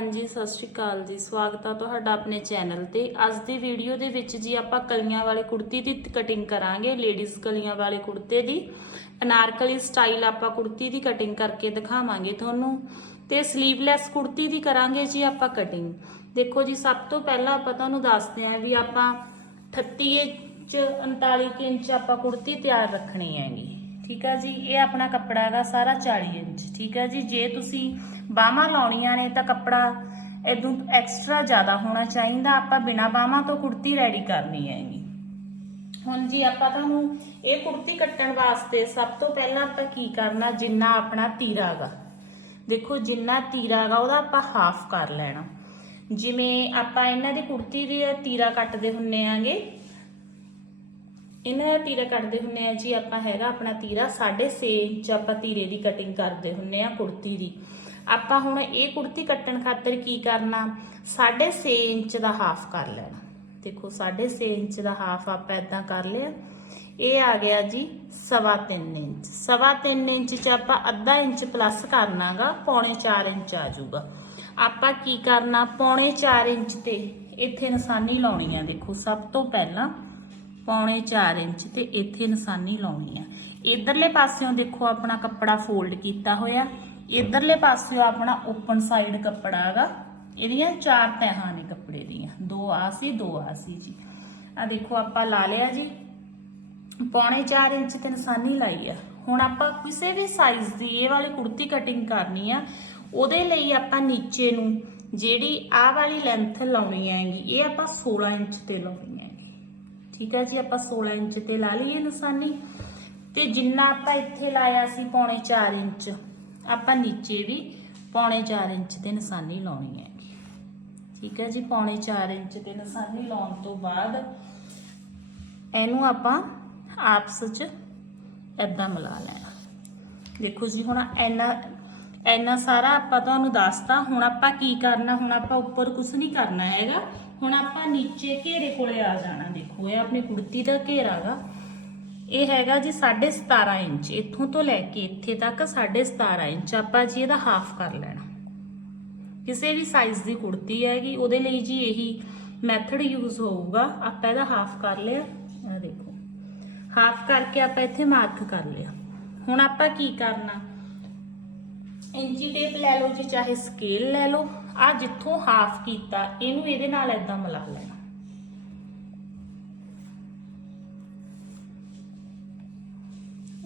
ਹਾਂਜੀ, ਸਤਿ ਸ਼੍ਰੀ ਅਕਾਲ ਜੀ। ਸਵਾਗਤ ਆ ਤੁਹਾਡਾ ਆਪਣੇ ਚੈਨਲ ਤੇ। ਅੱਜ ਦੀ ਵੀਡੀਓ ਦੇ ਵਿੱਚ ਜੀ ਆਪਾਂ ਕਲੀਆਂ ਵਾਲੇ ਕੁੜਤੀ ਦੀ ਕਟਿੰਗ ਕਰਾਂਗੇ ਲੇਡੀਜ਼ ਕਲੀਆਂ ਵਾਲੇ ਕੁੜਤੇ ਦੀ। ਅਨਾਰਕਲੀ ਸਟਾਈਲ ਆਪਾਂ ਕੁੜਤੀ ਦੀ ਕਟਿੰਗ ਕਰਕੇ ਦਿਖਾਵਾਂਗੇ ਤੁਹਾਨੂੰ। ਤੇ ਸਲੀਵਲੈਸ ਕੁੜਤੀ ਦੀ ਕਰਾਂਗੇ ਜੀ ਆਪਾਂ ਕਟਿੰਗ ਦੇਖੋ ਜੀ, ਸਭ ਤੋਂ ਪਹਿਲਾਂ ਆਪਾਂ ਤੁਹਾਨੂੰ ਦੱਸਦੇ ਆਂ ਵੀ ਆਪਾਂ 38 ਇੰਚ 39 ਕੁ ਇੰਚ ਆਪਾਂ ਕੁੜਤੀ ਤਿਆਰ ਰੱਖਣੀ ਹੈਗੀ। ਠੀਕ ਆ ਜੀ? ਇਹ ਆਪਣਾ ਕੱਪੜਾ ਹੈਗਾ ਸਾਰਾ 40 ਇੰਚ, ਠੀਕ ਆ ਜੀ? ਜੇ ਤੁਸੀਂ ਬਾਹਾਂ ਲਾਉਣੀਆਂ ਨੇ ਤਾਂ ਕੱਪੜਾ ਇਦੋਂ ਐਕਸਟਰਾ ਜ਼ਿਆਦਾ ਹੋਣਾ ਚਾਹੀਦਾ। ਆਪਾਂ ਬਿਨਾ ਬਾਹਾਂ ਤੋਂ ਕੁੜਤੀ ਰੈਡੀ ਕਰਨੀ ਹੈਗੀ। ਹੁਣ ਜੀ ਆਪਾਂ ਤੁਹਾਨੂੰ ਇਹ ਕੁੜਤੀ ਕੱਟਣ ਵਾਸਤੇ ਸਭ ਤੋਂ ਪਹਿਲਾਂ ਆਪਾਂ ਕੀ ਕਰਨਾ? ਜਿੰਨਾ ਆਪਣਾ ਤੀਰਾ ਹੈਗਾ। ਦੇਖੋ, ਜਿੰਨਾ ਤੀਰਾ ਹੈਗਾ ਉਹਦਾ ਆਪਾਂ ਹਾਫ ਕਰ ਲੈਣਾ। ਜਿਵੇਂ ਆਪਾਂ ਇਹਨਾਂ ਦੀ ਕੁੜਤੀ ਦੀ ਤੀਰਾ ਕੱਟਦੇ ਹੁੰਨੇ ਆਂਗੇ ਇਹਨਾਂ ਦਾ ਤੀਰਾ ਕੱਟਦੇ ਹੁੰਨੇ ਆ ਜੀ, ਆਪਾਂ ਹੈਗਾ ਆਪਣਾ ਤੀਰਾ 6.5 ਇੰਚ ਆਪਾਂ ਤੀਰੇ ਦੀ ਕਟਿੰਗ ਕਰਦੇ ਹੁੰਨੇ ਆ ਕੁੜਤੀ ਦੀ। ਆਪਾਂ ਹੁਣ ਇਹ ਕੁੜਤੀ ਕੱਟਣ ਖਾਤਰ ਕੀ ਕਰਨਾ? 6.5 ਇੰਚ ਦਾ ਹਾਫ ਕਰ ਲੈਣਾ। ਦੇਖੋ 6.5 ਇੰਚ ਦਾ ਹਾਫ ਆਪਾਂ ਇਦਾਂ ਕਰ ਲਿਆ। ਇਹ ਆ ਗਿਆ ਜੀ 3.5 ਇੰਚ। 3.5 ਇੰਚ ਚ ਆਪਾਂ ਅੱਧਾ ਇੰਚ ਪਲੱਸ ਕਰਨਾਗਾ, ਪੌਣੇ 4 ਇੰਚ ਆ ਜਾਊਗਾ। ਆਪਾਂ ਕੀ ਕਰਨਾ? ਪੌਣੇ 4 ਇੰਚ ਤੇ ਇੱਥੇ ਨਿਸ਼ਾਨੀ ਲਾਉਣੀ ਆ। ਦੇਖੋ, ਸਭ ਤੋਂ ਪਹਿਲਾਂ ਪੌਣੇ 4 ਇੰਚ ਤੇ ਇੱਥੇ ਨਿਸ਼ਾਨੀ ਲਾਉਣੀ ਆ। ਇਧਰਲੇ ਪਾਸਿਓਂ ਦੇਖੋ ਆਪਣਾ ਕੱਪੜਾ ਫੋਲਡ ਕੀਤਾ ਹੋਇਆ। ਇਧਰਲੇ ਪਾਸਿਓਂ ਆਪਣਾ ਓਪਨ ਸਾਈਡ ਕੱਪੜਾ ਹੈਗਾ। ਇਹਦੀਆਂ ਚਾਰ ਤਹਾਂ ਨੇ ਕੱਪੜੇ ਦੀਆਂ। ਦੋ ਆ ਸੀ, ਦੋ ਆ ਸੀ ਜੀ। ਆ ਦੇਖੋ ਆਪਾਂ ਲਾ ਲਿਆ ਜੀ। ਪੌਣੇ 4 ਇੰਚ ਤੇ ਨਿਸ਼ਾਨੀ ਲਾਈ ਆ। ਹੁਣ ਆਪਾਂ ਕਿਸੇ ਵੀ ਸਾਈਜ਼ ਦੀ ਇਹ ਵਾਲੀ ਕੁੜਤੀ ਕਟਿੰਗ ਕਰਨੀ ਆ, ਉਹਦੇ ਲਈ ਆਪਾਂ ਨੀਚੇ ਨੂੰ ਜਿਹੜੀ ਆਹ ਵਾਲੀ ਲੈਂਥ ਲਾਉਣੀ ਹੈਗੀ, ਇਹ ਆਪਾਂ 16 ਇੰਚ ਤੇ ਲਾਉਣੀ ਹੈ। ਠੀਕ ਹੈ ਜੀ, ਆਪਾਂ 16 ਇੰਚ ਤੇ ਲਾ ਲਈਏ ਨਿਸ਼ਾਨੀ। ਤੇ ਜਿੰਨਾ ਆਪਾਂ ਇੱਥੇ ਲਾਇਆ ਸੀ ਪੌਣੇ 4 ਇੰਚ, ਆਪਾਂ ਨੀਚੇ ਵੀ ਪੌਣੇ 4 ਇੰਚ ਤੇ ਨਿਸ਼ਾਨੀ ਲਾਉਣੀ ਹੈਗੀ ਠੀਕ ਹੈ ਜੀ, ਪੌਣੇ 4 ਇੰਚ ਤੇ ਨਿਸ਼ਾਨੀ ਲਾਉਣ ਤੋਂ ਬਾਅਦ ਇਹਨੂੰ ਆਪਾਂ ਆਪਸ ਚ ਏਦਾਂ ਮਿਲਾ ਲੈਣਾ। ਦੇਖੋ ਜੀ, ਹੁਣ ਇੰਨਾ ਇੰਨਾ ਸਾਰਾ ਆਪਾਂ ਤੁਹਾਨੂੰ ਦੱਸਤਾ, ਹੁਣ ਆਪਾਂ ਕੀ ਕਰਨਾ, ਹੁਣ ਆਪਾਂ ਉੱਪਰ ਕੁਝ ਨਹੀਂ ਕਰਨਾ ਹੈਗਾ। ਹੁਣ ਆਪਾਂ ਨੀਚੇ ਘੇਰੇ ਕੋਲੇ ਆ ਜਾਣਾ। ਦੇਖੋ, ਇਹ ਆਪਣੀ ਕੁੜਤੀ ਦਾ ਘੇਰਾ ਹੈਗਾ ਇਹ ਹੈਗਾ ਜੀ 17.5 ਇੰਚ। ਇੱਥੋਂ ਤੋਂ ਲੈ ਕੇ ਇੱਥੇ ਤੱਕ 17.5 ਇੰਚ। ਆਪਾਂ ਜੀ ਇਹਦਾ ਹਾਫ ਕਰ ਲੈਣਾ। ਕਿਸੇ ਵੀ ਸਾਈਜ਼ ਦੀ ਕੁੜਤੀ ਹੈਗੀ, ਉਹਦੇ ਲਈ ਜੀ ਇਹੀ ਮੈਥਡ ਯੂਜ਼ ਹੋਊਗਾ। ਆਪਾਂ ਇਹਦਾ ਹਾਫ ਕਰ ਲਿਆ। ਆ ਦੇਖੋ। ਹਾਫ ਕਰਕੇ ਆਪਾਂ ਇੱਥੇ ਮਾਰਕ ਕਰ ਲਿਆ। ਹੁਣ ਆਪਾਂ ਕੀ ਕਰਨਾ? ਇੰਚੀ ਟੇਪ ਲੈ ਲਓ ਜੀ, ਚਾਹੇ ਸਕੇਲ ਲੈ ਲਓ। ਆ ਜਿੱਥੋਂ ਹਾਫ ਕੀਤਾ, ਇਹਨੂੰ ਇਹਦੇ ਨਾਲ ਏਦਾਂ ਮਿਲਾ ਲੈਣਾ।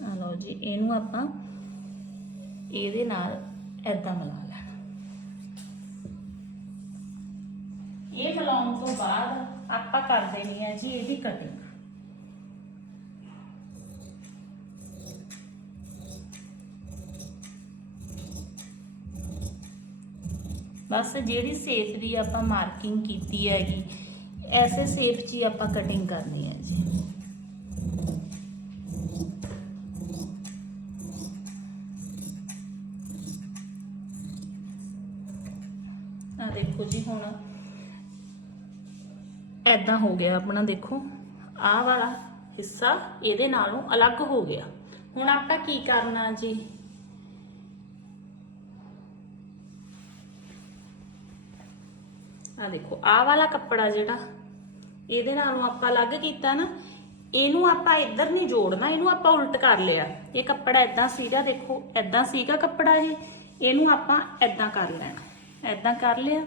ਆ ਲਓ ਜੀ, ਇਹਨੂੰ ਆਪਾਂ ਇਹਦੇ ਨਾਲ ਏਦਾਂ ਮਿਲਾ ਲੈਣਾ। ਇਹ ਮਿਲਾਉਣ ਤੋਂ ਬਾਅਦ ਆਪਾਂ ਕਰ ਦੇਣੀ ਹੈ ਜੀ ਇਹਦੀ ਕਟਿੰਗ ਬਸ ਜਿਹੜੀ ਸੇਫ ਦੀ ਆਪਾਂ ਮਾਰਕਿੰਗ ਕੀਤੀ ਹੈਗੀ, ਐਸੇ ਸੇਫ 'ਚ ਹੀ ਆਪਾਂ ਕਟਿੰਗ ਕਰਨੀ ਹੈ ਜੀ। ਆ ਦੇਖੋ ਜੀ ਹੁਣ ਐਦਾਂ ਹੋ ਗਿਆ ਆਪਣਾ ਦੇਖੋ। ਆਹ ਵਾਲਾ ਹਿੱਸਾ ਇਹਦੇ ਨਾਲੋਂ ਅਲੱਗ ਹੋ ਗਿਆ। ਹੁਣ ਆਪਾਂ ਕੀ ਕਰਨਾ ਜੀ? ਆ ਦੇਖੋ, ਆਹ ਵਾਲਾ ਕੱਪੜਾ ਜਿਹੜਾ, ਇਹਦੇ ਨਾਲੋਂ ਆਪਾਂ ਅਲੱਗ ਕੀਤਾ ਨਾ, ਇਹਨੂੰ ਆਪਾਂ ਇੱਧਰ ਨਹੀਂ ਜੋੜਨਾ, ਇਹਨੂੰ ਆਪਾਂ ਉਲਟ ਕਰ ਲਿਆ। ਇਹ ਕੱਪੜਾ ਇਦਾਂ ਸੀਗਾ, ਦੇਖੋ ਇਦਾਂ ਸੀਗਾ ਕੱਪੜਾ ਇਹ, ਇਹਨੂੰ ਆਪਾਂ ਇਦਾਂ ਕਰ ਲੈਣਾ। ਇਦਾਂ ਕਰ ਲਿਆ।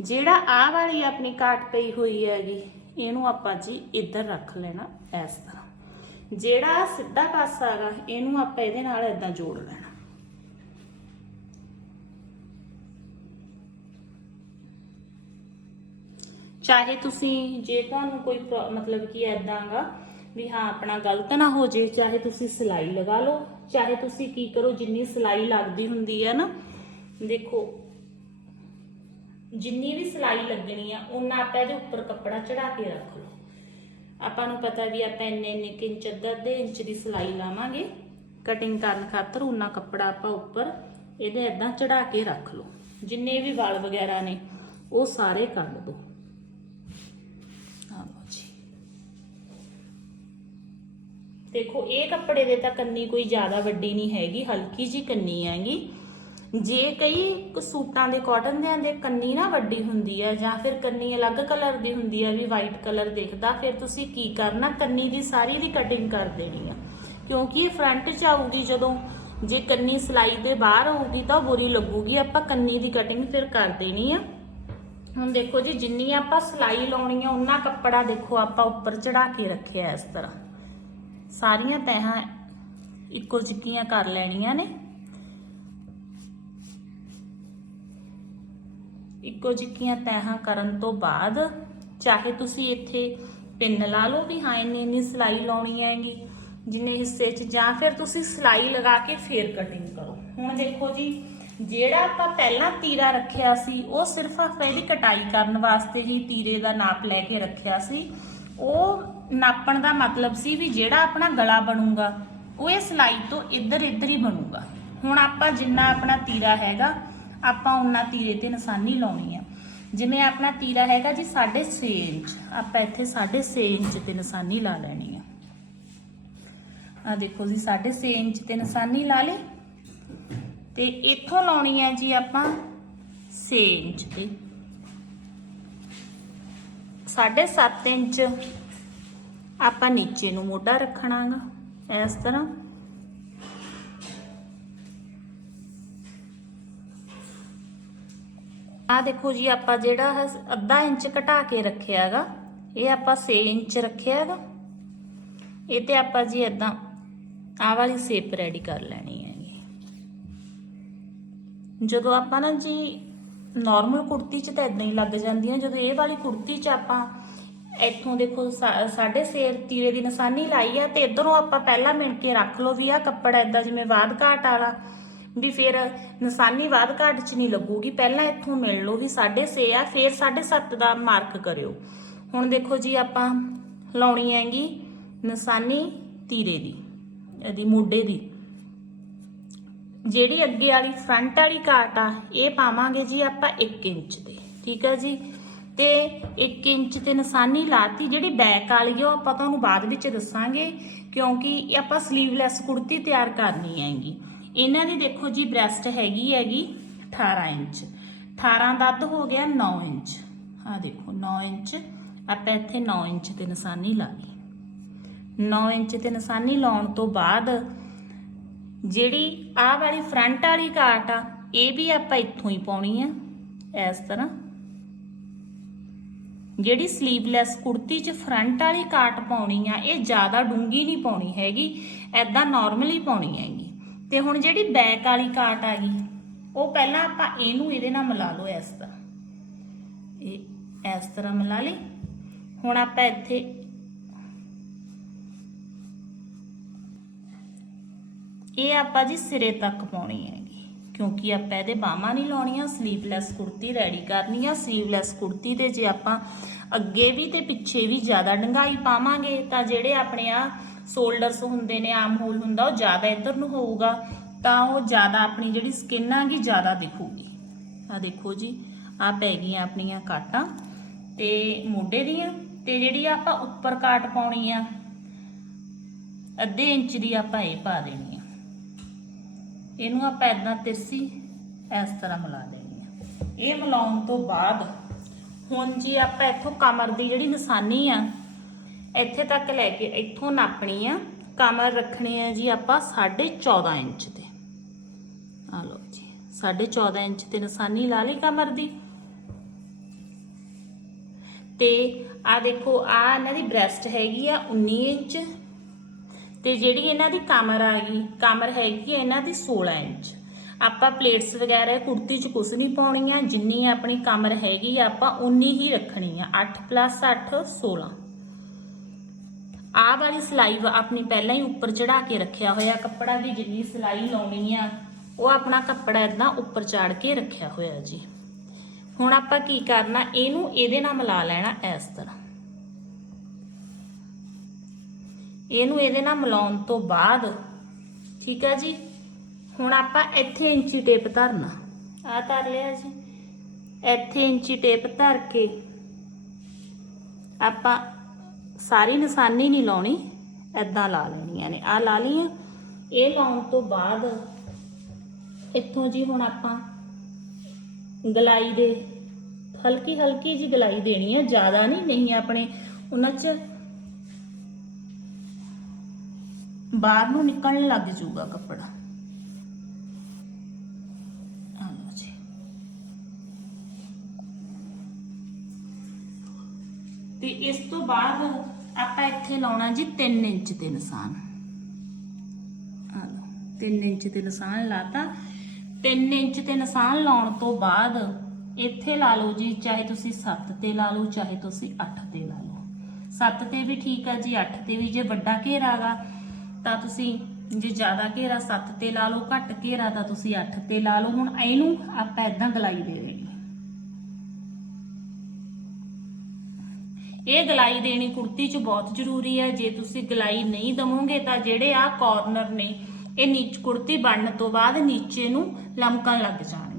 ਜਿਹੜਾ ਆਹ ਵਾਲੀ ਆਪਣੀ ਕਾਟ ਪਈ ਹੋਈ ਹੈਗੀ, ਇਹਨੂੰ ਆਪਾਂ ਜੀ ਇੱਧਰ ਰੱਖ ਲੈਣਾ, ਇਸ ਤਰ੍ਹਾਂ। ਜਿਹੜਾ ਆਹ ਸਿੱਧਾ ਪਾਸਾ ਹੈਗਾ, ਇਹਨੂੰ ਆਪਾਂ ਇਹਦੇ ਨਾਲ ਇਦਾਂ ਜੋੜ ਲੈਣਾ। ਚਾਹੇ ਤੁਸੀਂ ਜੇ ਤੁਹਾਨੂੰ ਕੋਈ ਪ੍ਰੋ- ਮਤਲਬ ਕਿ ਐਦਾਂਗਾ ਵੀ ਹਾਂ, ਆਪਣਾ ਗਲਤ ਨਾ ਹੋ ਜੇ, ਚਾਹੇ ਤੁਸੀਂ ਸਿਲਾਈ ਲਗਾ ਲਓ, ਚਾਹੇ ਤੁਸੀਂ ਕੀ ਕਰੋ, ਜਿੰਨੀ ਸਿਲਾਈ ਲੱਗਦੀ ਹੁੰਦੀ ਹੈ ਨਾ, ਦੇਖੋ, ਜਿੰਨੀ ਵੀ ਸਿਲਾਈ ਲੱਗਣੀ ਆ, ਉਹਨਾਂ ਆਪਾਂ ਇਹਦੇ ਉੱਪਰ ਕੱਪੜਾ ਚੜਾ ਕੇ ਰੱਖ ਲਓ। ਆਪਾਂ ਨੂੰ ਪਤਾ ਵੀ ਆਪਾਂ ਇੰਨੇ ਇੰਨੇ ਕੁ ਇੰਚ, ਅੱਧਾ, ਅੱਧੇ ਇੰਚ ਦੀ ਸਿਲਾਈ ਲਾਵਾਂਗੇ ਕਟਿੰਗ ਕਰਨ ਖਾਤਰ ਉਹਨਾਂ ਕੱਪੜਾ ਆਪਾਂ ਉੱਪਰ ਇਹਦੇ ਇਦਾਂ ਚੜਾ ਕੇ ਰੱਖ ਲਓ। ਜਿੰਨੇ ਵੀ ਵਾਲ ਵਗੈਰਾ ਨੇ, ਉਹ ਸਾਰੇ ਕੱਢ ਦਿਓ ਦੇਖੋ, ਇਹ ਕੱਪੜੇ ਦੇ ਤਾਂ ਕੰਨੀ ਕੋਈ ਜ਼ਿਆਦਾ ਵੱਡੀ ਨਹੀਂ ਹੈਗੀ, ਹਲਕੀ ਜੀ ਕੰਨੀ ਹੈਗੀ। ਜੇ ਕਈ ਕ- ਸੂਟਾਂ ਦੇ ਕਾਟਨ ਦੇ ਦੇ ਕੰਨੀ ਨਾ ਵੱਡੀ ਹੁੰਦੀ ਹੈ ਜਾਂ ਫਿਰ ਕੰਨੀ ਅਲੱਗ ਕਲਰ ਦੀ ਹੁੰਦੀ ਹੈ ਵੀ ਵਾਈਟ ਕਲਰ ਦੇਖਦਾ, ਫਿਰ ਤੁਸੀਂ ਕੀ ਕਰਨਾ? ਕੰਨੀ ਦੀ ਸਾਰੀ ਦੀ ਕਟਿੰਗ ਕਰ ਦੇਣੀ ਆ। ਕਿਉਂਕਿ ਇਹ ਫਰੰਟ 'ਚ ਆਊਗੀ ਜਦੋਂ, ਜੇ ਕੰਨੀ ਸਲਾਈ ਦੇ ਬਾਹਰ ਆਊਗੀ ਤਾਂ ਬੁਰੀ ਲੱਗੂਗੀ, ਆਪਾਂ ਕੰਨੀ ਦੀ ਕਟਿੰਗ ਫਿਰ ਕਰ ਦੇਣੀ ਆ। ਹੁਣ ਦੇਖੋ ਜੀ ਜਿੰਨੀ ਆਪਾਂ ਸਲਾਈ ਲਾਉਣੀ ਆ ਉਹਨਾਂ ਕੱਪੜਾ ਦੇਖੋ ਆਪਾਂ ਉੱਪਰ ਚੜਾ ਕੇ ਰੱਖਿਆ ਇਸ ਤਰ੍ਹਾਂ। ਸਾਰੀਆਂ ਤਹਾਂ ਇੱਕੋ ਜਿਹੀਆਂ ਕਰ ਲੈਣੀਆਂ ਨੇ। ਇੱਕੋ ਜਿਹੀਆਂ ਤਹਾਂ ਕਰਨ ਤੋਂ ਬਾਅਦ ਚਾਹੇ ਤੁਸੀਂ ਇੱਥੇ ਪਿੰਨ ਲਾ ਲਓ ਵੀ ਹਾਂ, ਇੰਨੀ ਇੰਨੀ ਸਲਾਈ ਲਾਉਣੀ ਹੈਗੀ ਜਿੰਨੇ ਹਿੱਸੇ 'ਚ, ਜਾਂ ਫਿਰ ਤੁਸੀਂ ਸਲਾਈ ਲਗਾ ਕੇ ਫੇਰ ਕਟਿੰਗ ਕਰੋ। ਹੁਣ ਦੇਖੋ ਜੀ, ਜਿਹੜਾ ਆਪਾਂ ਪਹਿਲਾਂ ਤੀਰਾ ਰੱਖਿਆ ਸੀ, ਉਹ ਸਿਰਫ ਆਪਾਂ ਇਹਦੀ ਕਟਾਈ ਕਰਨ ਵਾਸਤੇ ਹੀ ਤੀਰੇ ਦਾ ਨਾਪ ਲੈ ਕੇ ਰੱਖਿਆ ਸੀ। ਉਹ ਨਾਪਣ ਦਾ ਮਤਲਬ ਸੀ ਵੀ ਜਿਹੜਾ ਆਪਣਾ ਗਲਾ ਬਣੂਗਾ, ਉਹ ਇਹ ਸਲਾਈ ਤੋਂ ਇੱਧਰ ਇੱਧਰ ਹੀ ਬਣੂਗਾ। ਹੁਣ ਆਪਾਂ ਜਿੰਨਾ ਆਪਣਾ ਤੀਰਾ ਹੈਗਾ, ਆਪਾਂ ਉਹਨਾਂ ਤੀਰੇ ਤੇ ਨਿਸ਼ਾਨੀ ਲਾਉਣੀ ਆ। ਜਿਵੇਂ ਆਪਣਾ ਤੀਰਾ ਹੈਗਾ ਜੀ 6.5 ਇੰਚ, ਆਪਾਂ ਇੱਥੇ 6.5 ਇੰਚ ਤੇ ਨਿਸ਼ਾਨੀ ਲਾ ਲੈਣੀ ਆ। ਆ ਦੇਖੋ ਜੀ 6.5 ਇੰਚ ਤੇ ਨਿਸ਼ਾਨੀ ਲਾ ਲਈ। ਤੇ ਇੱਥੋਂ ਲਾਉਣੀ ਹੈ ਜੀ ਆਪਾਂ 6 ਇੰਚ ਤੇ। 7.5 ਇੰਚ ਆਪਾਂ ਨੀਚੇ ਨੂੰ ਮੋਢਾ ਰੱਖਣਾਗਾ, ਇਸ ਤਰ੍ਹਾਂ। ਆ ਦੇਖੋ ਜੀ, ਆਪਾਂ ਜਿਹੜਾ ਅੱਧਾ ਇੰਚ ਘਟਾ ਕੇ ਰੱਖਿਆ ਹੈਗਾ ਇਹ ਆਪਾਂ 6 ਇੰਚ ਰੱਖਿਆ ਹੈਗਾ ਇਹ ਤੇ ਆਪਾਂ ਜੀ ਇਦਾਂ ਆਹ ਵਾਲੀ ਸ਼ੇਪ ਰੈਡੀ ਕਰ ਲੈਣੀ ਹੈਗੀ। ਜਦੋਂ ਆਪਾਂ ਨਾ ਜੀ ਨਾਰਮਲ ਕੁੜਤੀ 'ਚ ਤਾਂ ਇਦਾਂ ਹੀ ਲੱਗ ਜਾਂਦੀ ਹੈ ਜਦੋਂ ਇਹ ਵਾਲੀ ਕੁੜਤੀ 'ਚ ਆਪਾਂ ਇੱਥੋਂ ਦੇਖੋ ਸਾ- ਸਾਢੇ ਸੇਰ ਤੀਰੇ ਦੀ ਨਿਸ਼ਾਨੀ ਲਾਈ ਆ ਤੇ ਇਧਰੋਂ ਆਪਾਂ ਪਹਿਲਾਂ ਮਿਣ ਕੇ ਰੱਖ ਲਓ ਵੀ ਆ ਕੱਪੜਾ ਇਦਾਂ ਜਿਵੇਂ ਵਾਧ ਘਾਟ ਵਾਲਾ, ਵੀ ਫਿਰ ਨਿਸ਼ਾਨੀ ਬਾਦ ਘਾਟ 'ਚ ਨਹੀਂ ਲੱਗੂਗੀ। ਪਹਿਲਾਂ ਇੱਥੋਂ ਮਿਲ ਲਓ ਵੀ 6.5 ਆ, ਫਿਰ 7.5 ਦਾ ਮਾਰਕ ਕਰਿਓ। ਹੁਣ ਦੇਖੋ ਜੀ ਆਪਾਂ ਲਾਉਣੀ ਹੈਗੀ ਨਿਸ਼ਾਨੀ ਤੀਰੇ ਦੀ, ਇਹਦੀ ਮੋਢੇ ਦੀ। ਜਿਹੜੀ ਅੱਗੇ ਵਾਲੀ ਫਰੰਟ ਵਾਲੀ ਕਾਟ ਆ, ਇਹ ਪਾਵਾਂਗੇ ਜੀ ਆਪਾਂ 1 ਇੰਚ ਤੇ ਠੀਕ ਆ ਜੀ? ਤੇ 1 ਇੰਚ ਤੇ ਨਿਸ਼ਾਨੀ ਲਾਤੀ, ਜਿਹੜੀ ਬੈਕ ਵਾਲੀ ਆ, ਉਹ ਆਪਾਂ ਤੁਹਾਨੂੰ ਬਾਅਦ ਵਿੱਚ ਦੱਸਾਂਗੇ, ਕਿਉਂਕਿ ਇਹ ਆਪਾਂ ਸਲੀਵਲੈਸ ਕੁੜਤੀ ਤਿਆਰ ਕਰਨੀ ਹੈਗੀ। ਇਹਨਾਂ ਦੀ ਦੇਖੋ ਜੀ ਬ੍ਰੈਸਟ ਹੈਗੀ ਹੈਗੀ 18 ਇੰਚ। 18 ਦਾ ਅੱਧ ਹੋ ਗਿਆ 9 ਇੰਚ। ਆ ਦੇਖੋ 9 ਇੰਚ। ਆਪਾਂ ਇੱਥੇ 9 ਇੰਚ ਤੇ ਨਿਸ਼ਾਨੀ ਲਾ ਲਈ। 9 ਇੰਚ ਤੇ ਨਿਸ਼ਾਨੀ ਲਾਉਣ ਤੋਂ ਬਾਅਦ ਜਿਹੜੀ ਆਹ ਵਾਲੀ ਫਰੰਟ ਵਾਲੀ ਕਾਟ ਆ, ਇਹ ਵੀ ਆਪਾਂ ਇੱਥੋਂ ਹੀ ਪਾਉਣੀ ਆ, ਇਸ ਤਰ੍ਹਾਂ। ਜਿਹੜੀ ਸਲੀਵਲੈਸ ਕੁੜਤੀ 'ਚ ਫਰੰਟ ਵਾਲੀ ਕਾਟ ਪਾਉਣੀ ਆ, ਇਹ ਜ਼ਿਆਦਾ ਡੂੰਗੀ ਨਹੀਂ ਪਾਉਣੀ ਹੈਗੀ ਐਦਾਂ ਨਾਰਮਲੀ ਪਾਉਣੀ ਹੈਗੀ। ਤੇ ਹੁਣ ਜਿਹੜੀ ਬੈਕ ਵਾਲੀ ਕਾਟ ਆ ਗਈ, ਉਹ ਪਹਿਲਾਂ ਆਪਾਂ ਇਹਨੂੰ ਇਹਦੇ ਨਾਲ ਮਿਲਾ ਲਓ ਇਸ ਤਰ੍ਹਾਂ। ਇਹ ਇਸ ਤਰ੍ਹਾਂ ਮਿਲਾ ਲਈ। ਹੁਣ ਆਪਾਂ ਇੱਥੇ ਇਹ ਆਪਾਂ ਜੀ ਸਿਰੇ ਤੱਕ ਪਾਉਣੀ ਹੈਗੀ। ਕਿਉਂਕਿ ਆਪਾਂ ਇਹਦੇ ਬਾਹਾਂ ਨਹੀਂ ਲਾਉਣੀਆਂ ਸਲੀਵਲੈਸ ਕੁੜਤੀ ਰੈਡੀ ਕਰਨੀ ਆ। ਸਲੀਵਲੈਸ ਕੁੜਤੀ ਦੇ ਜੇ ਆਪਾਂ ਅੱਗੇ ਵੀ ਤੇ ਪਿੱਛੇ ਵੀ ਜ਼ਿਆਦਾ ਡੰਗਾਈ ਪਾਵਾਂਗੇ, ਤਾਂ ਜਿਹੜੇ ਆਪਣੇ ਆ ਸ਼ੋਲਡਰਸ ਹੁੰਦੇ ਨੇ, ਆਮ ਹੋਲ ਹੁੰਦਾ, ਉਹ ਜ਼ਿਆਦਾ ਇੱਧਰ ਨੂੰ ਹੋਊਗਾ, ਤਾਂ ਉਹ ਜ਼ਿਆਦਾ ਆਪਣੀ ਜਿਹੜੀ ਸਕਿਨ ਆਗੀ ਜ਼ਿਆਦਾ ਦਿਖੂਗੀ। ਆ ਦੇਖੋ ਜੀ ਆ ਪੈ ਗਈਆਂ ਆਪਣੀਆਂ ਕਾਟਾਂ, ਤੇ ਮੋਢੇ ਦੀਆਂ, ਤੇ ਜਿਹੜੀ ਆਪਾਂ ਉੱਪਰ ਕਾਟ ਪਾਉਣੀ ਆ, ਅੱਧੇ ਇੰਚ ਦੀ ਆਪਾਂ ਇਹ ਪਾ ਦੇਣੀ ਇਹਨੂੰ ਆਪਾਂ ਇਦਾਂ ਤਿਰਸੀ, ਇਸ ਤਰ੍ਹਾਂ ਮਿਲਾ ਦੇਣੀ ਆ। ਇਹ ਮਿਲਾਉਣ ਤੋਂ ਬਾਅਦ ਹੁਣ ਜੀ ਆਪਾਂ ਇੱਥੋਂ ਕਮਰ ਦੀ ਜਿਹੜੀ ਨਿਸ਼ਾਨੀ ਆ, ਇੱਥੇ ਤੱਕ ਲੈ ਕੇ ਇੱਥੋਂ ਨਾਪਣੀ ਆ, ਕਮਰ ਰੱਖਣੀ ਆ ਜੀ ਆਪਾਂ 14.5 ਇੰਚ ਤੇ। ਆ ਲਓ ਜੀ 14.5 ਇੰਚ ਤੇ ਨਿਸ਼ਾਨੀ ਲਾ ਲਈ ਕਮਰ ਦੀ। ਤੇ ਆ ਦੇਖੋ, ਆ ਇਹਨਾਂ ਦੀ ਬ੍ਰੈਸਟ ਹੈਗੀ ਆ 19 ਇੰਚ ਤੇ ਜਿਹੜੀ ਇਹਨਾਂ ਦੀ ਕਮਰ ਆ ਗਈ, ਕਮਰ ਹੈਗੀ ਹੈ ਇਹਨਾਂ ਦੀ 16 ਇੰਚ। ਆਪਾਂ ਪਲੇਟਸ ਵਗੈਰਾ, ਕੁੜਤੀ 'ਚ ਕੁਛ ਨਹੀਂ ਪਾਉਣੀ ਆ ਜਿੰਨੀ ਆਪਣੀ ਕਮਰ ਹੈਗੀ ਆਪਾਂ ਉਨੀ ਹੀ ਰੱਖਣੀ ਆ 8 8 16 ਆਹ ਵਾਲੀ ਸਿਲਾਈ ਆਪਣੀ ਪਹਿਲਾਂ ਹੀ ਉੱਪਰ ਚੜਾ ਕੇ ਰੱਖਿਆ ਹੋਇਆ, ਕੱਪੜਾ ਵੀ ਜਿੰਨੀ ਸਿਲਾਈ ਲਾਉਣੀ ਆ, ਉਹ ਆਪਣਾ ਕੱਪੜਾ ਇਦਾਂ ਉੱਪਰ ਚਾੜ ਕੇ ਰੱਖਿਆ ਹੋਇਆ ਜੀ। ਹੁਣ ਆਪਾਂ ਕੀ ਕਰਨਾ, ਇਹਨੂੰ ਇਹਦੇ ਨਾਲ ਮਿਲਾ ਲੈਣਾ ਇਸ ਤਰ੍ਹਾਂ। ਇਹਨੂੰ ਇਹਦੇ ਨਾਲ ਮਿਲਾਉਣ ਤੋਂ ਬਾਅਦ, ਠੀਕ ਆ ਜੀ? ਹੁਣ ਆਪਾਂ ਇੱਥੇ ਇੰਚੀ ਟੇਪ ਧਰਨਾ। ਆ ਧਰ ਲਿਆ ਜੀ। ਇੱਥੇ ਇੰਚੀ ਟੇਪ ਧਰ ਕੇ ਆਪਾਂ ਸਾਰੀ ਨਿਸ਼ਾਨੀ ਨਹੀਂ ਲਾਉਣੀ ਐਦਾਂ ਲਾ ਲੈਣੀਆਂ ਨੇ। ਆ ਲਾ ਲਈਆਂ। ਇਹ ਲਾਉਣ ਤੋਂ ਬਾਅਦ ਇੱਥੋਂ ਜੀ ਹੁਣ ਆਪਾਂ ਗਲਾਈ ਦੇ ਹਲਕੀ ਹਲਕੀ ਜੀ ਗਲਾਈ ਦੇਣੀ ਹੈ ਜ਼ਿਆਦਾ ਨਹੀਂ ਨਹੀਂ ਆਪਣੇ ਉਹਨਾਂ 'ਚ ਬਾਹਰ ਨੂੰ ਨਿਕਲਣ ਲੱਗ ਜਾਊਗਾ ਕੱਪੜਾ। ਤੇ ਇਸ ਤੋਂ ਬਾਅਦ ਆਪਾਂ ਇੱਥੇ ਲਾਉਣਾ ਜੀ 3 ਇੰਚ ਤੇ ਨਿਸ਼ਾਨ। ਆ ਲਓ 3 ਇੰਚ ਤੇ ਨਿਸ਼ਾਨ ਲਾਤਾ। 3 ਇੰਚ ਤੇ ਨਿਸ਼ਾਨ ਲਾਉਣ ਤੋਂ ਬਾਅਦ ਇੱਥੇ ਲਾ ਲਓ ਜੀ, ਚਾਹੇ ਤੁਸੀਂ 7 ਤੇ ਲਾ ਲਓ, ਚਾਹੇ ਤੁਸੀਂ 8 ਤੇ ਲਾ ਲਓ। 7 ਤੇ ਵੀ ਠੀਕ ਆ ਜੀ 8 ਤੇ ਵੀ ਜੇ ਵੱਡਾ ਘੇਰਾ ਗਾ ਤਾਂ ਤੁਸੀਂ ਜੇ ਜ਼ਿਆਦਾ ਘੇਰਾ 7 ਤੇ ਲਾ ਲਓ, ਘੱਟ ਘੇਰਾ ਤਾਂ ਤੁਸੀਂ 8 ਤੇ ਲਾ ਲਓ। ਹੁਣ ਇਹਨੂੰ ਆਪਾਂ ਇਦਾਂ ਗਲਾਈ ਦੇ ਦੇਣੀ ਇਹ ਗਲਾਈ ਦੇਣੀ ਕੁੜਤੀ 'ਚ ਬਹੁਤ ਜ਼ਰੂਰੀ ਹੈ। ਜੇ ਤੁਸੀਂ ਗਲਾਈ ਨਹੀਂ ਦਵੋਗੇ ਤਾਂ ਜਿਹੜੇ ਆ ਕਾਰਨਰ ਨੇ, ਇਹ ਨੀਚ ਕੁੜਤੀ ਬਣਨ ਤੋਂ ਬਾਅਦ ਨੀਚੇ ਨੂੰ ਲਮਕਣ ਲੱਗ ਜਾਣ।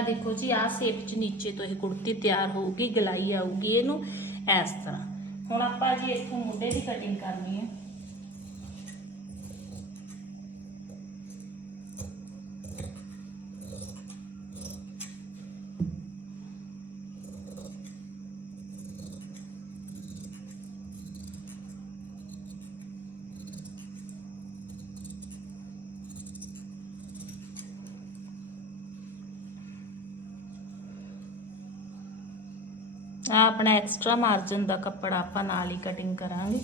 ਆ ਦੇਖੋ ਜੀ ਆ ਸ਼ੇਪ ਚ ਨੀਚੇ ਤੋਂ ਇਹ ਕੁੜਤੀ ਤਿਆਰ ਹੋਊਗੀ, ਗਲਾਈ ਆਊਗੀ ਇਹਨੂੰ, ਇਸ ਤਰ੍ਹਾਂ। ਹੁਣ ਆਪਾਂ ਜੀ ਇਸ ਤੋਂ ਮੁੰਡੇ ਦੀ ਕਟਿੰਗ ਕਰਨੀ ਹੈ ਆ ਆਪਣਾ ਐਕਸਟਰਾ ਮਾਰਜਨ ਦਾ ਕੱਪੜਾ ਆਪਾਂ ਨਾਲ ਹੀ ਕਟਿੰਗ ਕਰਾਂਗੇ।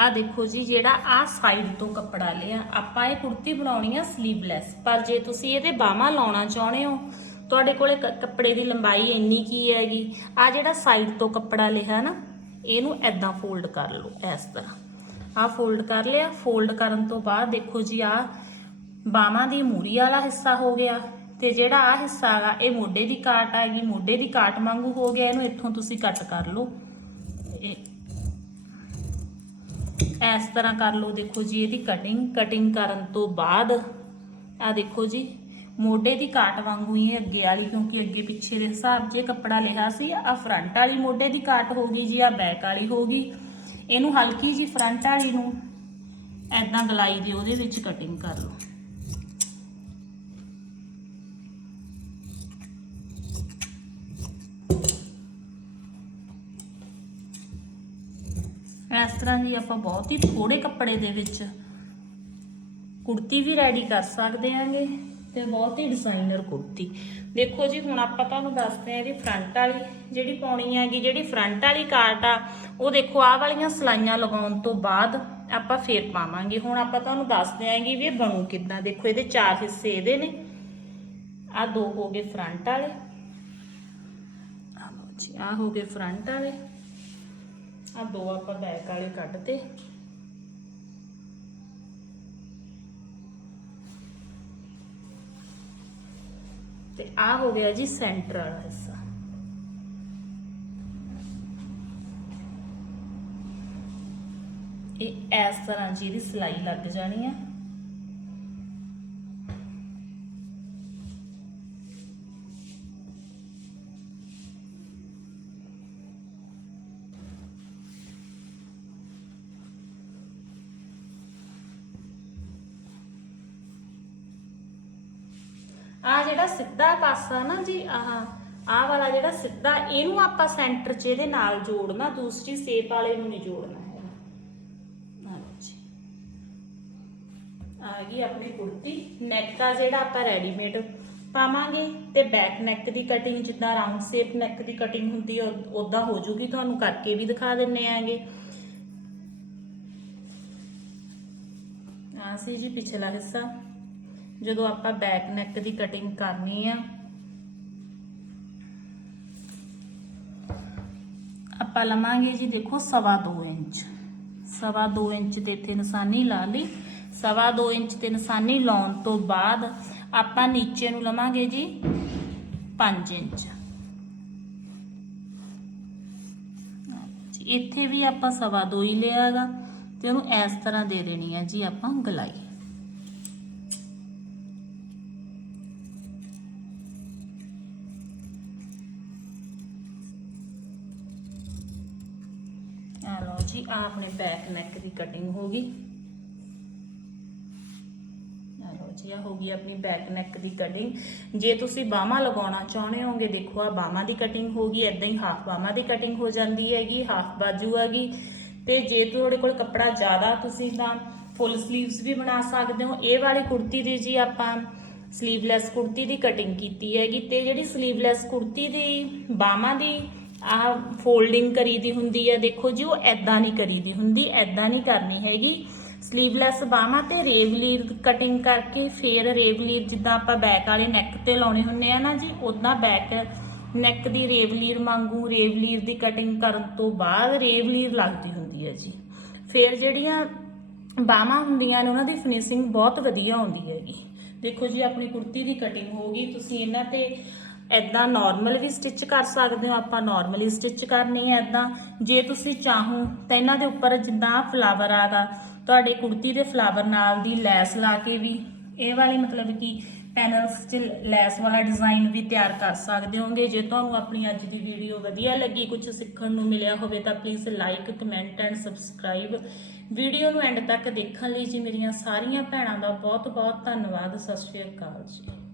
ਆ ਦੇਖੋ ਜੀ, ਜਿਹੜਾ ਆ ਸਾਈਡ ਤੋਂ ਕੱਪੜਾ ਲਿਆ, ਆਪਾਂ ਇਹ ਕੁੜਤੀ ਬਣਾਉਣੀ ਆ ਸਲੀਵਲੈਸ ਪਰ ਜੇ ਤੁਸੀਂ ਇਹਦੇ ਬਾਹਾਂ ਲਾਉਣਾ ਚਾਹੁੰਦੇ ਹੋ, ਤੁਹਾਡੇ ਕੋਲੇ ਕ- ਕੱਪੜੇ ਦੀ ਲੰਬਾਈ ਇੰਨੀ ਕੀ ਹੈਗੀ? ਆ ਜਿਹੜਾ ਸਾਈਡ ਤੋਂ ਕੱਪੜਾ ਲਿਆ ਨਾ, ਇਹਨੂੰ ਐਦਾਂ ਫੋਲਡ ਕਰ ਲਓ, ਇਸ ਤਰ੍ਹਾਂ। ਆ ਫੋਲਡ ਕਰ ਲਿਆ ਫੋਲਡ ਕਰਨ ਤੋਂ ਬਾਅਦ ਦੇਖੋ ਜੀ, ਆ ਬਾਹਾਂ ਦੀ ਮੂਰੀ ਵਾਲਾ ਹਿੱਸਾ ਹੋ ਗਿਆ। ਤੇ ਜਿਹੜਾ ਆ ਹਿੱਸਾ ਹੈਗਾ, ਇਹ ਮੋਢੇ ਦੀ ਕਾਟ ਆਏਗੀ ਮੋਢੇ ਦੀ ਕਾਟ ਵਾਂਗੂ ਹੋ ਗਿਆ, ਇਹਨੂੰ ਇੱਥੋਂ ਤੁਸੀਂ ਕੱਟ ਕਰ ਲਓ। ਇਹ ਇਸ ਤਰ੍ਹਾਂ ਕਰ ਲਓ, ਦੇਖੋ ਜੀ, ਇਹਦੀ ਕਟਿੰਗ ਕਟਿੰਗ ਕਰਨ ਤੋਂ ਬਾਅਦ ਆ ਦੇਖੋ ਜੀ, ਮੋਢੇ ਦੀ ਕਾਟ ਵਾਂਗੂ ਹੀ ਇਹ ਅੱਗੇ ਵਾਲੀ, ਕਿਉਂਕਿ ਅੱਗੇ ਪਿੱਛੇ ਦੇ ਹਿਸਾਬ 'ਚ ਕੱਪੜਾ ਲਿਆ ਸੀ ਆ ਫਰੰਟ ਵਾਲੀ ਮੋਢੇ ਦੀ ਕਾਟ ਹੋ ਗਈ ਜੀ ਆ ਬੈਕ ਵਾਲੀ ਹੋ ਗਈ। ਇਹਨੂੰ ਹਲਕੀ ਜੀ ਫਰੰਟ ਵਾਲੀ ਨੂੰ ਐਦਾਂ ਗਲਾਈ ਦੇ ਉਹਦੇ ਵਿੱਚ ਕਟਿੰਗ ਕਰ ਲਓ। ਇਸ ਤਰ੍ਹਾਂ ਜੀ ਆਪਾਂ ਬਹੁਤ ਹੀ ਥੋੜੇ ਕੱਪੜੇ ਦੇ ਵਿੱਚ ਕੁੜਤੀ ਵੀ ਰੈਡੀ ਕਰ ਸਕਦੇ ਆਂਗੇ ਤੇ ਬਹੁਤ ਹੀ ਡਿਜ਼ਾਈਨਰ ਕੁੜਤੀ। ਦੇਖੋ ਜੀ, ਹੁਣ ਆਪਾਂ ਤੁਹਾਨੂੰ ਦੱਸਦੇ ਆ ਇਹਦੀ ਫਰੰਟ ਵਾਲੀ ਜਿਹੜੀ ਪਾਉਣੀ ਹੈਗੀ, ਜਿਹੜੀ ਫਰੰਟ ਵਾਲੀ ਕਾਟ ਆ, ਉਹ ਦੇਖੋ, ਆਹ ਵਾਲੀਆਂ ਸਲਾਈਆਂ ਲਗਾਉਣ ਤੋਂ ਬਾਅਦ ਆਪਾਂ ਫੇਰ ਪਾਵਾਂਗੇ। ਹੁਣ ਆਪਾਂ ਤੁਹਾਨੂੰ ਦੱਸਦੇ ਆਂਗੇ ਵੀ ਇਹ ਬਣੂ ਕਿੱਦਾਂ। ਦੇਖੋ, ਇਹਦੇ ਚਾਰ ਹਿੱਸੇ ਇਹਦੇ ਨੇ। ਆ ਦੋ ਹੋ ਗਏ ਫਰੰਟ ਵਾਲੇ। ਆ ਲਓ ਜੀ ਆ ਹੋ ਗਏ ਫਰੰਟ ਵਾਲੇ। ਆ ਦੋ ਆਪਾਂ ਬੈਕ ਵਾਲੇ ਕੱਢ ਤੇ ਆ ਹੋ ਗਿਆ ਜੀ ਸੈਂਟਰ ਵਾਲਾ ਹਿੱਸਾ। ਇਹ ਇਸ ਤਰ੍ਹਾਂ ਜੀ ਇਹਦੀ ਸਿਲਾਈ ਲੱਗ ਜਾਣੀ ਹੈ ਆ ਜਿਹੜਾ ਸਿੱਧਾ ਪਾਸਾ ਨਾ ਜੀ, ਆਹ ਆਹ ਵਾਲਾ ਜਿਹੜਾ ਸਿੱਧਾ, ਇਹਨੂੰ ਆਪਾਂ ਸੈਂਟਰ 'ਚ ਇਹਦੇ ਨਾਲ ਜੋੜਨਾ, ਦੂਸਰੀ ਸੇਪ ਵਾਲੇ ਨੂੰ ਨਹੀਂ ਜੋੜਨਾ ਹੈਗਾ। ਆ ਜੀ ਆ ਗਈ ਆਪਣੀ ਕੁੜਤੀ। ਨੈਕ ਦਾ ਜਿਹੜਾ ਆਪਾਂ ਰੈਡੀਮੇਡ ਪਾਵਾਂਗੇ ਤੇ ਬੈਕ ਨੈਕ ਦੀ ਕਟਿੰਗ ਜਿੱਦਾਂ ਰਾਉਂਡ ਸ਼ੇਪ ਨੈਕ ਦੀ ਕਟਿੰਗ ਹੁੰਦੀ ਹੈ ਉਦਾਂ ਹੋ ਜੂਗੀ। ਤੁਹਾਨੂੰ ਕਰਕੇ ਵੀ ਦਿਖਾ ਦਿੰਨੇ ਆਂਗੇ। ਆ ਆ ਸੀ ਜੀ ਪਿਛਲਾ ਹਿੱਸਾ। ਜਦੋਂ ਆਪਾਂ ਬੈਕ ਨੈਕ ਦੀ ਕਟਿੰਗ ਕਰਨੀ ਆ। ਆਪਾਂ ਲਵਾਂਗੇ ਜੀ ਦੇਖੋ ਸਵਾ ਦੋ ਇੰਚ। ਸਵਾ ਦੋ ਇੰਚ ਤੇ ਇੱਥੇ ਨਿਸ਼ਾਨੀ ਲਾ ਲਈ। ਸਵਾ ਦੋ ਇੰਚ ਤੇ ਨਿਸ਼ਾਨੀ ਲਾਉਣ ਤੋਂ ਬਾਅਦ ਆਪਾਂ ਨੀਚੇ ਨੂੰ ਲਵਾਂਗੇ ਜੀ 5 ਇੰਚ। ਇੱਥੇ ਵੀ ਆਪਾਂ ਸਵਾ ਦੋ ਹੀ ਲਿਆਗਾ ਤੇ ਉਹਨੂੰ ਇਸ ਤਰ੍ਹਾਂ ਦੇ ਦੇਣੀ ਹੈ ਜੀ ਆਪਾਂ ਗਲਾਈ। ਆ ਆਪਣੇ ਬੈਕ ਨੈਕ ਦੀ ਕਟਿੰਗ ਹੋ ਗਈ। ਲਓ ਜੀ ਆ ਹੋ ਗਈ ਆਪਣੀ ਬੈਕ ਨੈਕ ਦੀ ਕਟਿੰਗ ਜੇ ਤੁਸੀਂ ਬਾਹਾਂ ਲਗਾਉਣਾ ਚਾਹੁੰਦੇ ਹੋਗੇ, ਦੇਖੋ ਆ ਬਾਹਾਂ ਦੀ ਕਟਿੰਗ ਹੋ ਗਈ ਐਦਾਂ ਹੀ ਹਾਫ ਬਾਹਾਂ ਦੀ ਕਟਿੰਗ ਹੋ ਜਾਂਦੀ ਹੈਗੀ ਹਾਫ ਬਾਜੂ ਹੈਗੀ। ਤੇ ਜੇ ਤੁਹਾਡੇ ਕੋਲ ਕੱਪੜਾ ਜ਼ਿਆਦਾ ਤੁਸੀਂ ਤਾਂ ਫੁੱਲ ਸਲੀਵਸ ਵੀ ਬਣਾ ਸਕਦੇ ਹੋ। ਇਹ ਵਾਲੀ ਕੁੜਤੀ ਦੀ ਜੀ ਆਪਾਂ ਸਲੀਵਲੈਸ ਕੁੜਤੀ ਦੀ ਕਟਿੰਗ ਕੀਤੀ ਹੈਗੀ ਤੇ ਜਿਹੜੀ ਸਲੀਵਲੈਸ ਕੁੜਤੀ ਦੀ ਬਾਹਾਂ ਦੀ ਆਹ ਫੋਲਡਿੰਗ ਕਰੀਦੀ ਹੁੰਦੀ ਹੈ ਦੇਖੋ ਜੀ, ਉਹ ਐਦਾਂ ਨਹੀਂ ਕਰੀਦੀ ਹੁੰਦੀ ਐਦਾਂ ਨਹੀਂ ਕਰਨੀ ਹੈਗੀ। ਸਲੀਵਲੈਸ ਬਾਹਾਂ ਤੇ ਰੇਵਲੀਰ ਕਟਿੰਗ ਕਰਕੇ ਫੇਰ ਰੇਵਲੀਰ ਜਿੱਦਾਂ ਆਪਾਂ ਬੈਕ ਵਾਲੇ ਨੈਕ ਤੇ ਲਾਉਣੇ ਹੁੰਨੇ ਆ ਨਾ ਜੀ ਉਦਾਂ ਬੈਕ ਨੈਕ ਦੀ ਰੇਵਲੀਰ ਵਾਂਗੂ ਰੇਵਲੀਰ ਦੀ ਕਟਿੰਗ ਕਰਨ ਤੋਂ ਬਾਅਦ ਰੇਵਲੀਰ ਲੱਗਦੀ ਹੁੰਦੀ ਹੈ ਜੀ। ਫੇਰ ਜਿਹੜੀਆਂ ਬਾਹਾਂ ਹੁੰਦੀਆਂ ਨੇ, ਉਹਨਾਂ ਦੀ ਫਿਨਿਸ਼ਿੰਗ ਬਹੁਤ ਵਧੀਆ ਆਉਂਦੀ ਹੈਗੀ। ਦੇਖੋ ਜੀ, ਆਪਣੀ ਕੁੜਤੀ ਦੀ ਕਟਿੰਗ ਹੋ ਗਈ, ਤੁਸੀਂ ਇਹਨਾਂ ਤੇ ਐਦਾਂ ਨਾਰਮਲ ਵੀ ਸਟਿਚ ਕਰ ਸਕਦੇ ਹੋ, ਆਪਾਂ ਨਾਰਮਲੀ ਸਟਿਚ ਕਰਨੀ ਹੈ ਐਦਾਂ ਜੇ ਤੁਸੀਂ ਚਾਹੋ ਤਾਂ ਇਹਨਾਂ ਦੇ ਉੱਪਰ ਜਿੱਦਾਂ ਫਲਾਵਰ ਆਗਾ, ਤੁਹਾਡੇ ਕੁੜਤੀ ਦੇ ਫਲਾਵਰ ਨਾਲ ਦੀ ਲੈਸ ਲਾ ਕੇ ਵੀ, ਇਹ ਵਾਲੀ ਮਤਲਬ ਕਿ ਪੈਨਲਸ 'ਚ ਲੈਸ ਵਾਲਾ ਡਿਜ਼ਾਈਨ ਵੀ ਤਿਆਰ ਕਰ ਸਕਦੇ ਹੋਗੇ। ਜੇ ਤੁਹਾਨੂੰ ਆਪਣੀ ਅੱਜ ਦੀ ਵੀਡੀਓ ਵਧੀਆ ਲੱਗੀ ਕੁਝ ਸਿੱਖਣ ਨੂੰ ਮਿਲਿਆ ਹੋਵੇ ਤਾਂ please like comment and subscribe video ਨੂੰ ਐਂਡ ਤੱਕ ਦੇਖਣ ਲਈ ਜੀ ਮੇਰੀਆਂ ਸਾਰੀਆਂ ਭੈਣਾਂ ਦਾ ਬਹੁਤ ਬਹੁਤ ਧੰਨਵਾਦ। ਸਤਿ ਸ਼੍ਰੀ ਅਕਾਲ ਜੀ।